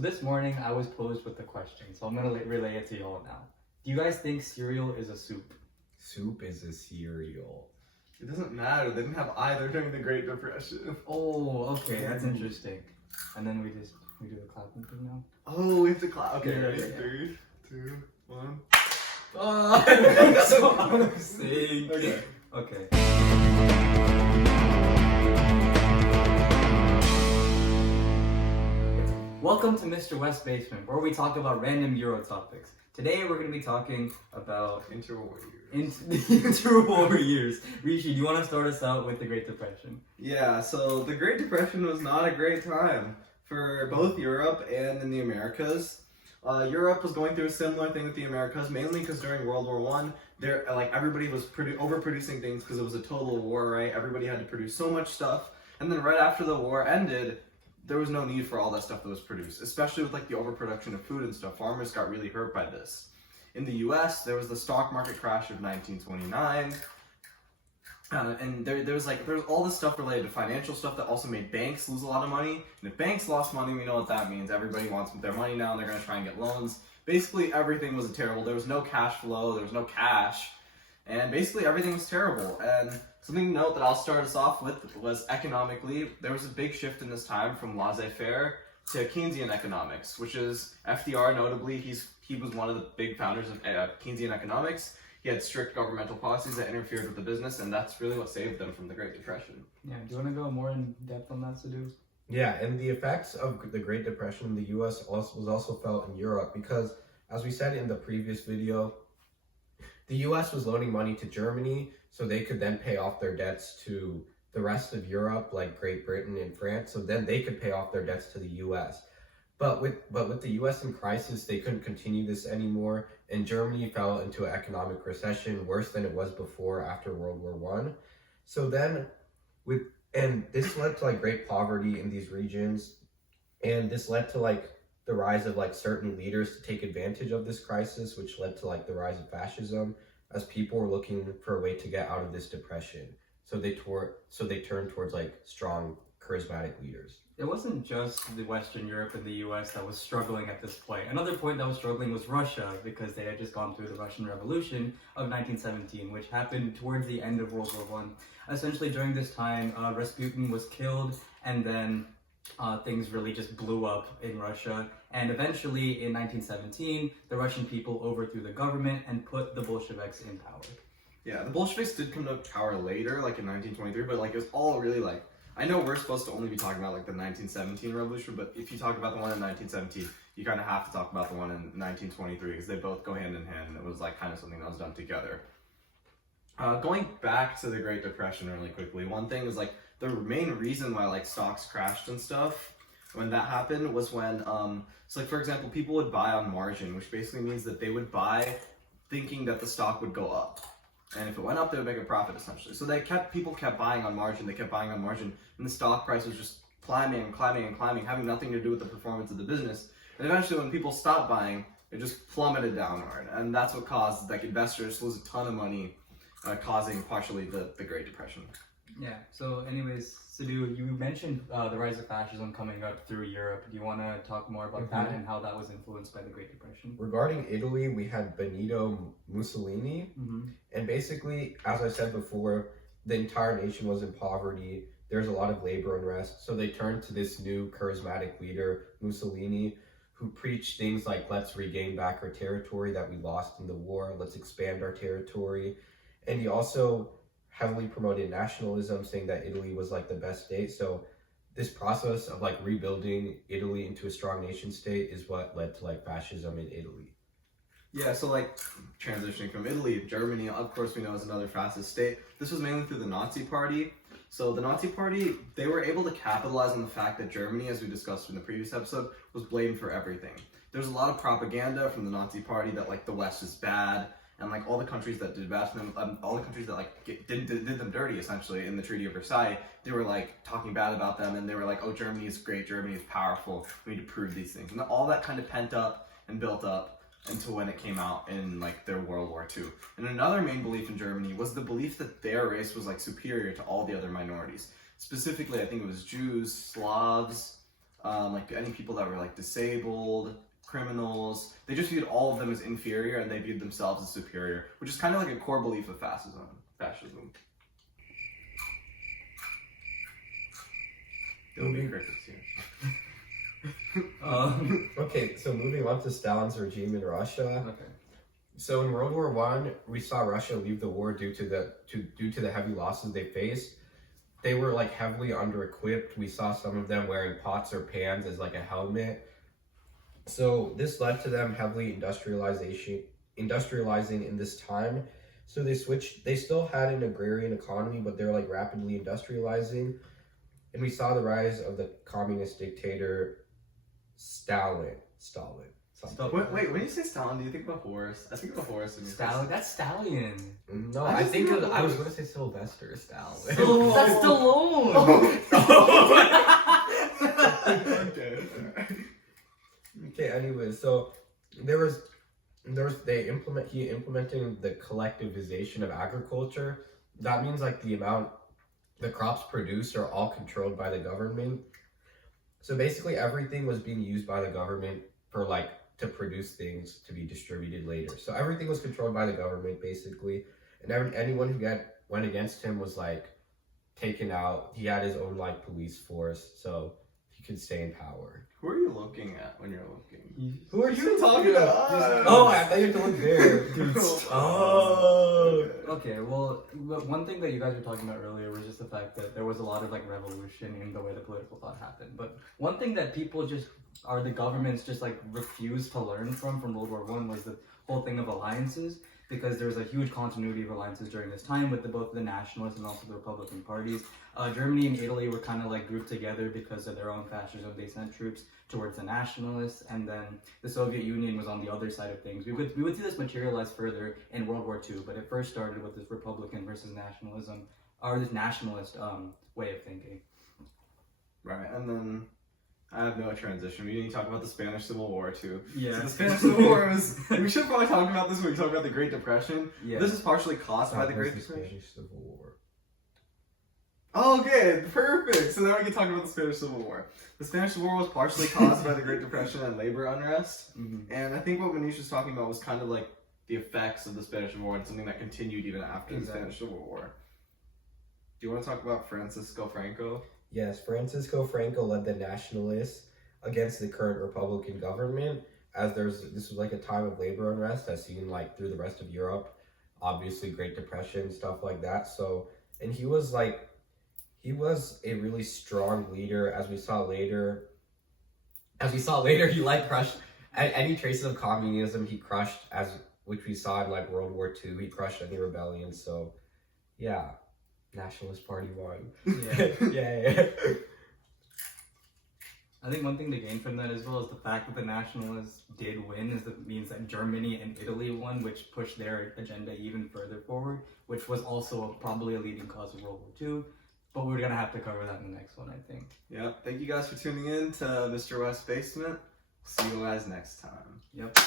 So this morning I was posed with the question, so I'm gonna relay it to y'all now. Do you guys think cereal is a soup? Soup is a cereal. It doesn't matter. They didn't have either during the Great Depression. Oh, okay, that's interesting. And then we do the clapping thing now. Oh, we have to clap. Okay, Yeah, ready? yeah. 3, 2, 1. That's what I'm saying. Okay. Welcome to Mr. West Basement, where we talk about random Euro topics. Today we're going to be talking about Interwar years. the interwar years. Rishi, do you want to start us out with the Great Depression? Yeah, so the Great Depression was not a great time for both Europe and in the Americas. Europe was going through a similar thing with the Americas, mainly because during World War One, everybody was overproducing things because it was a total war, right? Everybody had to produce so much stuff, and then right after the war ended, there was no need for all that stuff that was produced, especially with the overproduction of food and stuff. Farmers got really hurt by this. In the U.S., there was the stock market crash of 1929. And there was all this stuff related to financial stuff that also made banks lose a lot of money. And if banks lost money, we know what that means. Everybody wants their money now, and they're going to try and get loans. Basically, everything was terrible. There was no cash flow. There was no cash. And basically, everything was terrible. And something to note that I'll start us off with was economically, there was a big shift in this time from laissez-faire to Keynesian economics, which is FDR, notably, he was one of the big founders of Keynesian economics. He had strict governmental policies that interfered with the business, and that's really what saved them from the Great Depression. Yeah, do you want to go more in depth on that, Sadhu? Yeah, and the effects of the Great Depression in the U.S. was also felt in Europe because, as we said in the previous video, the U.S. was loaning money to Germany so they could then pay off their debts to the rest of Europe, like Great Britain and France, so then they could pay off their debts to the U.S. But with the U.S. in crisis, they couldn't continue this anymore, and Germany fell into an economic recession worse than it was before after World War One. So then, this led to great poverty in these regions, and this led to the rise of certain leaders to take advantage of this crisis, which led to the rise of fascism, as people were looking for a way to get out of this depression. So they turned towards strong, charismatic leaders. It wasn't just the Western Europe and the US that was struggling at this point. Another point that was struggling was Russia, because they had just gone through the Russian Revolution of 1917, which happened towards the end of World War I. Essentially, during this time, Rasputin was killed, and then things really just blew up in Russia. And eventually, in 1917, the Russian people overthrew the government and put the Bolsheviks in power. Yeah, the Bolsheviks did come to power later, in 1923, but it was all really I know we're supposed to only be talking about the 1917 revolution, but if you talk about the one in 1917, you kind of have to talk about the one in 1923 because they both go hand in hand, and it was kind of something that was done together. Going back to the Great Depression really quickly, one thing is the main reason why stocks crashed and stuff when that happened was when for example, people would buy on margin, which basically means that they would buy thinking that the stock would go up. And if it went up, they would make a profit, essentially. So people kept buying on margin, and the stock price was just climbing and climbing and climbing, having nothing to do with the performance of the business. And eventually, when people stopped buying, it just plummeted downward. And that's what caused investors to lose a ton of money, causing partially the Great Depression. Yeah, so anyways, Sadhu, you mentioned the rise of fascism coming up through Europe. Do you want to talk more about that and how that was influenced by the Great Depression? Regarding Italy, we had Benito Mussolini, and basically, as I said before, the entire nation was in poverty. There's a lot of labor unrest, so they turned to this new charismatic leader, Mussolini, who preached things like, let's regain back our territory that we lost in the war, let's expand our territory, and he also heavily promoted nationalism, saying that Italy was the best state. So this process of rebuilding Italy into a strong nation state is what led to fascism in Italy. Yeah, so transitioning from Italy, Germany, of course we know is another fascist state. This was mainly through the Nazi Party. So the Nazi Party, they were able to capitalize on the fact that Germany, as we discussed in the previous episode, was blamed for everything. There's a lot of propaganda from the Nazi Party that the West is bad, and all the countries that did bad to them, all the countries that did them dirty, essentially, in the Treaty of Versailles, they were talking bad about them, and they were oh, Germany is great, Germany is powerful, we need to prove these things. And all that kind of pent up and built up until when it came out in their World War II. And another main belief in Germany was the belief that their race was superior to all the other minorities. Specifically, I think it was Jews, Slavs, like any people that were like disabled, criminals. They just viewed all of them as inferior, and they viewed themselves as superior, which is kind of like a core belief of fascism. There will be crickets here. Okay, so moving on to Stalin's regime in Russia. Okay. So in World War I, we saw Russia leave the war due to the heavy losses they faced. They were like heavily under-equipped. We saw some of them wearing pots or pans as like a helmet. So this led to them heavily industrializing in this time. So they still had an agrarian economy, but they're like rapidly industrializing. And we saw the rise of the communist dictator Stalin. Wait, when you say Stalin, do you think about Horus? I think about Horus. Stalin. That's Stallion. No, I was going to say Sylvester Stalin. That's Stallone. Okay. Anyways, so he implementing the collectivization of agriculture. That means like the crops produced are all controlled by the government. So basically everything was being used by the government for like to produce things to be distributed later. So everything was controlled by the government basically, and anyone who went against him was like taken out. He had his own like police force, so he could stay in power. Who are you looking at when you're looking? Who are you talking about? Oh, I thought you had to look there. Oh. Okay, well, one thing that you guys were talking about earlier was just the fact that there was a lot of like revolution in the way the political thought happened. But one thing that people the governments just like refused to learn from World War I was the whole thing of alliances, because there was a huge continuity of alliances during this time with both the nationalist and also the Republican parties. Germany and Italy were kind of like grouped together because of their own fascism. They sent troops towards the nationalists, and then the Soviet Union was on the other side of things. We would see this materialize further in World War II, but it first started with this Republican versus nationalism, or this nationalist way of thinking. Right, and then I have no transition. We need to talk about the Spanish Civil War too. Yeah. So the Spanish Civil War was. We should probably talk about this when we talk about the Great Depression. Yeah. This is partially caused by the Great The Depression. Spanish Civil War. Oh, okay, perfect. So now we can talk about the Spanish Civil War. The Spanish Civil War was partially caused by the Great Depression and labor unrest. Mm-hmm. And I think what Manish was talking about was kind of like the effects of the Spanish Civil War and something that continued even after the Spanish Civil War. Do you want to talk about Francisco Franco? Yes, Francisco Franco led the nationalists against the current Republican government, as this was like a time of labor unrest as seen like through the rest of Europe, obviously Great Depression, stuff like that. So, and he was a really strong leader, as we saw later, he like crushed any traces of communism. He crushed, which we saw in like World War II. He crushed any rebellion. So, yeah, Nationalist Party won. Yeah. Yeah. I think one thing to gain from that as well is the fact that the nationalists did win means that Germany and Italy won, which pushed their agenda even further forward, which was also probably a leading cause of World War II. But we're going to have to cover that in the next one, I think. Yeah, thank you guys for tuning in to Mr. West's Basement. See you guys next time. Yep.